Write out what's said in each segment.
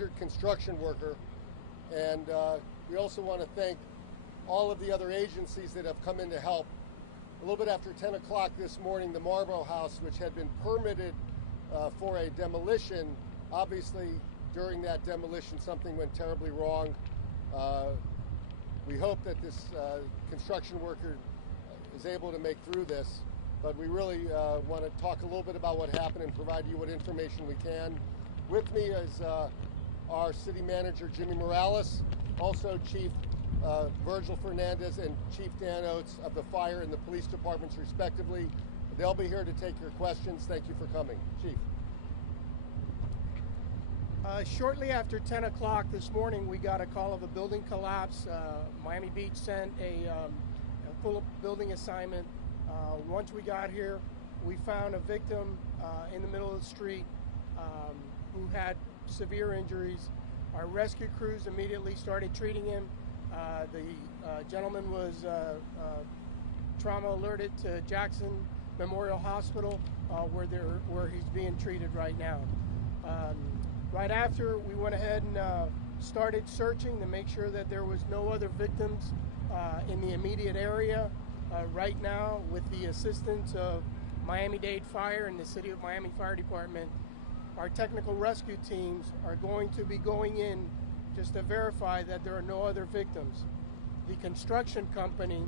injured construction worker. And we also want to thank all of the other agencies that have come in to help. A little bit after 10 o'clock this morning, the Marlboro House, which had been permitted for a demolition, obviously during that demolition something went terribly wrong. We hope that this construction worker is able to make through this, but we really want to talk a little bit about what happened and provide you what information we can. With me is our city manager, Jimmy Morales, also Chief Virgil Fernandez and Chief Dan Oates of the fire and the police departments, respectively. They'll be here to take your questions. Thank you for coming. Chief. Shortly after 10 o'clock this morning, we got a call of a building collapse. Miami Beach sent a full building assignment. Once we got here, we found a victim in the middle of the street who had severe injuries. Our rescue crews immediately started treating him. The gentleman was trauma alerted to Jackson Memorial Hospital, where he's being treated right now. Right after, we went ahead and started searching to make sure that there was no other victims in the immediate area. Right now, with the assistance of Miami-Dade Fire and the City of Miami Fire Department, our technical rescue teams are going to be going in just to verify that there are no other victims. The construction company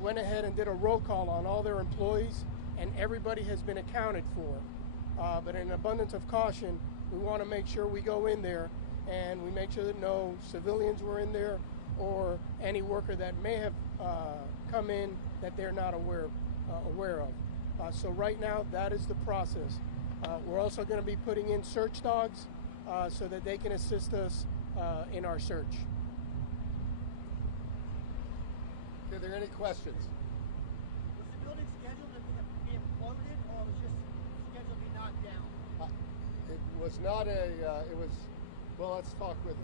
went ahead and did a roll call on all their employees, and everybody has been accounted for. But in abundance of caution, we want to make sure we go in there and we make sure that no civilians were in there or any worker that may have come in that they're not aware of. So right now, that is the process. We're also going to be putting in search dogs so that they can assist us in our search. Are there any questions? Was the building scheduled to be imploded, or was just scheduled to be knocked down? It was not it was, well, let's talk with,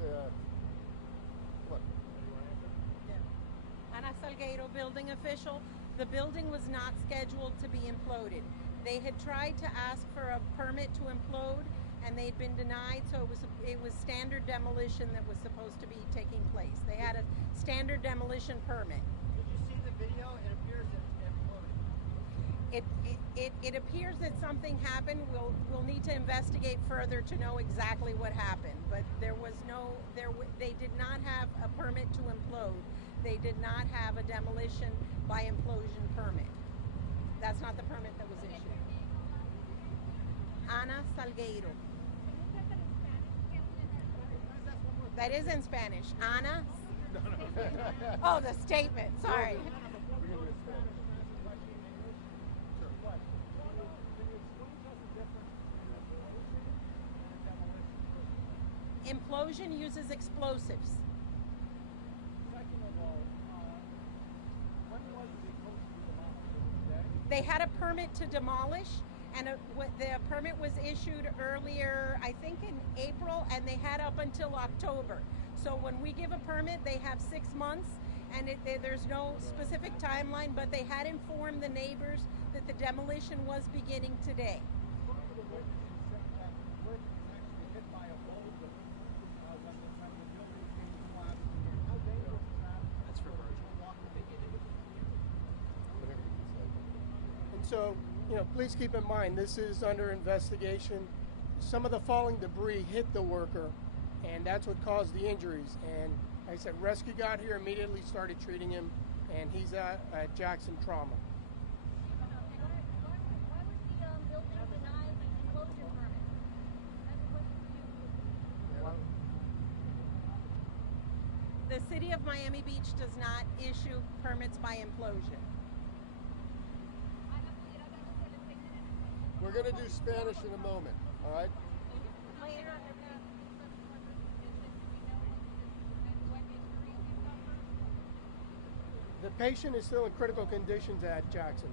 what? Ana Salgueiro, building official. The building was not scheduled to be imploded. They had tried to ask for a permit to implode, and they'd been denied, so it was standard demolition that was supposed to be taking place. They had a standard demolition permit. Did you see the video? It appears that it imploded. It appears that something happened. We'll need to investigate further to know exactly what happened. But they did not have a permit to implode. They did not have a demolition by implosion permit. That's not the permit that was issued. Ana Salgueiro. That is in Spanish. Ana. Oh, the statement. Sorry. Implosion uses explosives. They had a permit to demolish, and the permit was issued earlier, I think in April, and they had up until October. So when we give a permit, they have 6 months, and there's no specific timeline, but they had informed the neighbors that the demolition was beginning today. That's for Virgil. And so, please keep in mind, this is under investigation. Some of the falling debris hit the worker, and that's what caused the injuries. And like I said, rescue got here, immediately started treating him, and he's at Jackson Trauma. Why was the building denied the enclosure permit? That's a question for you. The City of Miami Beach does not issue permits by implosion. We're going to do Spanish in a moment, all right? The patient is still in critical conditions at Jackson.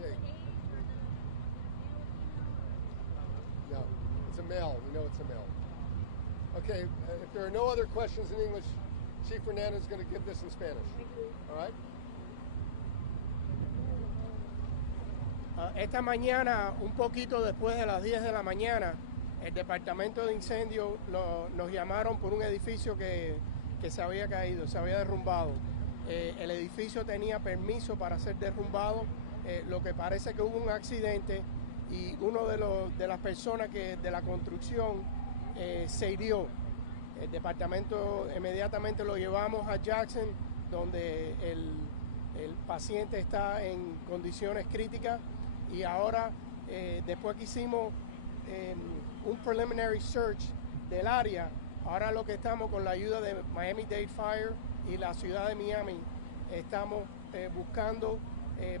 Okay. No, it's a male. We know it's a male. Okay, if there are no other questions in English, Chief Fernandez is going to give this in Spanish. All right? Esta mañana, un poquito después de las 10 de la mañana, el departamento de incendio nos llamaron por un edificio que se había caído, se había derrumbado. El edificio tenía permiso para ser derrumbado, lo que parece que hubo un accidente y uno de las personas de la construcción se hirió. El departamento inmediatamente lo llevamos a Jackson, donde el paciente está en condiciones críticas, y ahora después que hicimos un preliminary search del área, ahora lo que estamos con la ayuda de Miami-Dade Fire y la ciudad de Miami, estamos buscando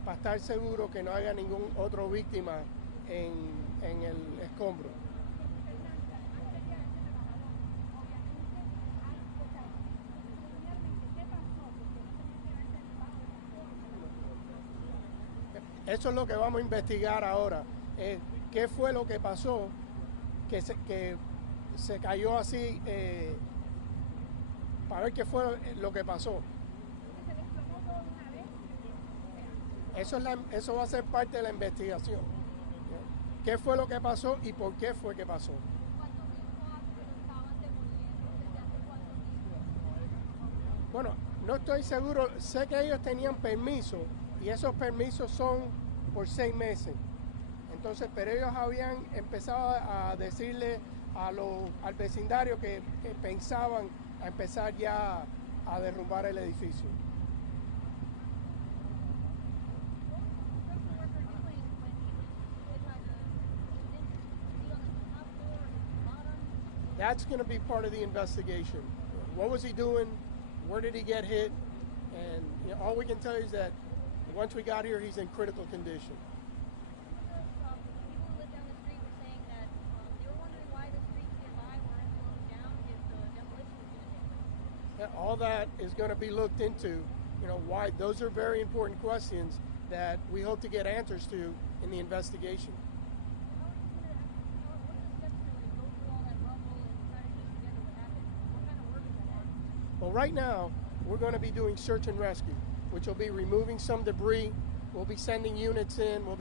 para estar seguro que no haya ningún otro víctima en el escombro. Eso es lo que vamos a investigar ahora. ¿Qué fue lo que pasó? Que se cayó así, para ver qué fue lo que pasó. Eso va a ser parte de la investigación. ¿Qué fue lo que pasó y por qué fue que pasó? Bueno, no estoy seguro. Sé que ellos tenían permiso y esos permisos son por 6 meses. Entonces, pero ellos habían empezado a decirle al vecindario que pensaban a empezar ya a derrumbar el edificio. That's going to be part of the investigation. What was he doing? Where did he get hit? And all we can tell you is that once we got here, he's in critical condition. People who live down the street were saying that they were wondering why the streets nearby weren't closed down if the demolition was going to take place. All that is going to be looked into. Why? Those are very important questions that we hope to get answers to in the investigation. Well, right now, we're going to be doing search and rescue, which will be removing some debris. We'll be sending units in. We'll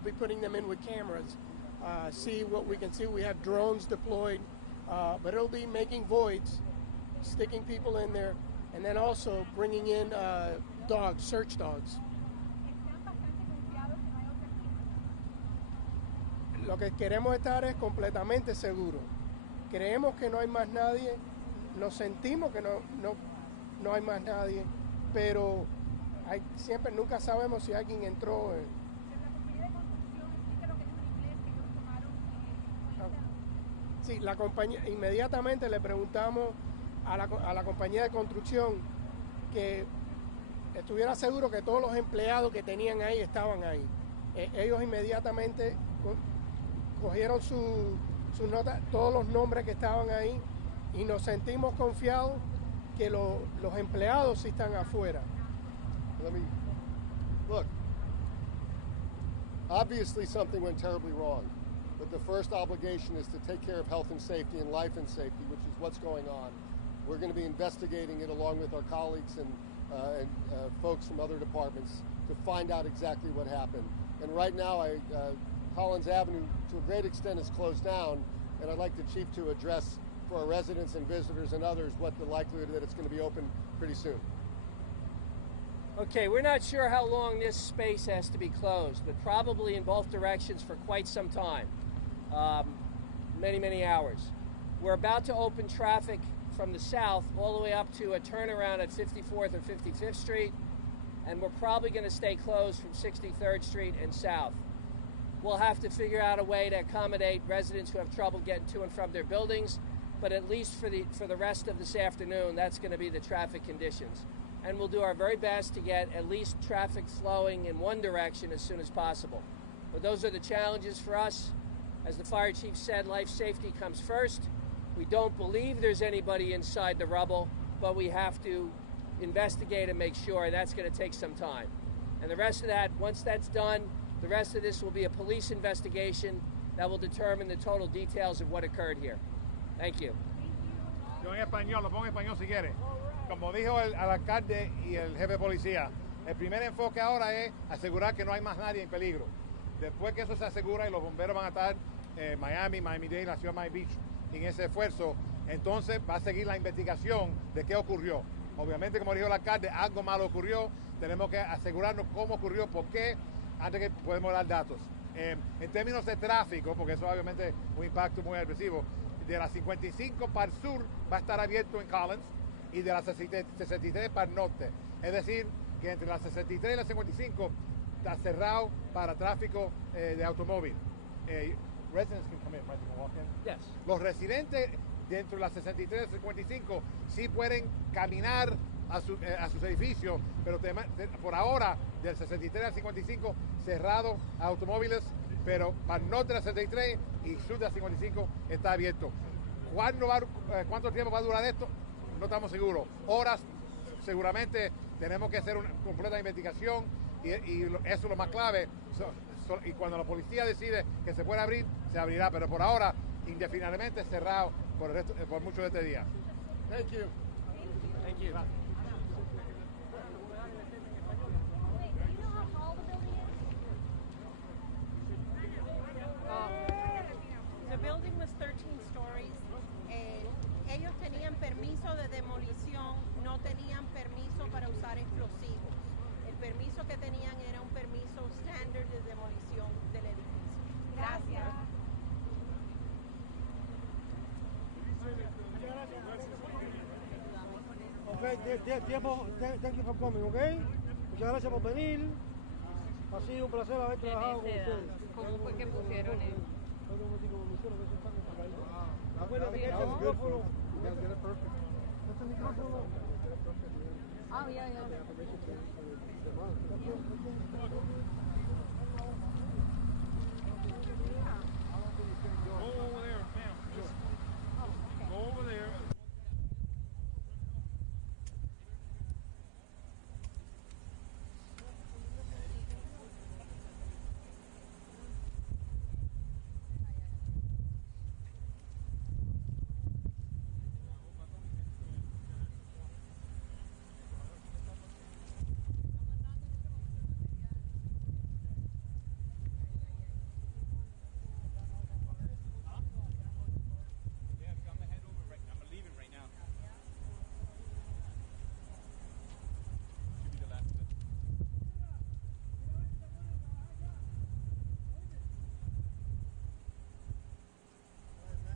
be putting them in with cameras. See what we can see. We have drones deployed, but it'll be making voids, sticking people in there, and then also bringing in dogs, search dogs. Lo que queremos estar es completamente seguros. Creemos que no hay más nadie. Nos sentimos que no hay más nadie, pero siempre nunca sabemos si alguien entró. Sí, la compañía, inmediatamente le preguntamos a la compañía de construcción que estuviera seguro que todos los empleados que tenían ahí estaban ahí. Ellos inmediatamente cogieron su nota, todos los nombres que estaban ahí, y nos sentimos confiados que los empleados sí están afuera. Look, obviously something went terribly wrong, but the first obligation is to take care of health and safety and life and safety, which is what's going on. We're going to be investigating it along with our colleagues and folks from other departments to find out exactly what happened. And right now, Collins Avenue, to a great extent, is closed down, and I'd like the chief to address for our residents and visitors and others what the likelihood that it's going to be open pretty soon. Okay, we're not sure how long this space has to be closed, but probably in both directions for quite some time, many hours. We're about to open traffic from the south all the way up to a turnaround at 54th or 55th Street, and we're probably going to stay closed from 63rd Street and south. We'll have to figure out a way to accommodate residents who have trouble getting to and from their buildings, but at least for the rest of this afternoon, that's going to be the traffic conditions. And we'll do our very best to get at least traffic flowing in one direction as soon as possible. But those are the challenges for us. As the fire chief said, life safety comes first. We don't believe there's anybody inside the rubble, but we have to investigate and make sure. That's going to take some time. And the rest of that, once that's done, the rest of this will be a police investigation that will determine the total details of what occurred here. Thank you. Yo en español, lo pongo en español si quiere. Como dijo el alcalde y el jefe de policía, el primer enfoque ahora es asegurar que no hay más nadie en peligro. Después que eso se asegura y los bomberos van a estar Miami, Miami-Dade, la ciudad de Miami Beach, en ese esfuerzo, entonces va a seguir la investigación de qué ocurrió. Obviamente, como dijo el alcalde, algo malo ocurrió, tenemos que asegurarnos cómo ocurrió, por qué, antes que podemos dar datos. En términos de tráfico, porque eso obviamente es un impacto muy agresivo, de la 55 para el sur va a estar abierto en Collins y de la 63 para el norte. Es decir, que entre la 63 y la 55 está cerrado para tráfico de automóvil. Residents can come in, right? They can walk in. Yes. Los residentes dentro de la 63 y 55 sí pueden caminar a sus edificios, pero por ahora del 63 al 55 cerrado a automóviles, pero para el norte de la 63 y sur de la 55 está abierto. ¿Cuánto tiempo va a durar esto? No estamos seguros. Horas, seguramente tenemos que hacer una completa investigación y eso es lo más clave. Y cuando la policía decide que se puede abrir, se abrirá, pero por ahora indefinidamente cerrado por mucho de este día. Thank you. Thank you. Wait, do you know how tall the building is? The building was 13 stories. Ellos tenían permiso de demolición, no tenían permiso para usar explosivos. El permiso que tenían era un permiso estándar de demolición del edificio. Gracias. Okay, thank you for coming, okay? Muchas gracias por venir. Ha sido un placer haber trabajado con ustedes. ¿Cómo fue que pusieron eso? Acuérdate que este micrófono... Este micrófono... Oh, yeah, yeah.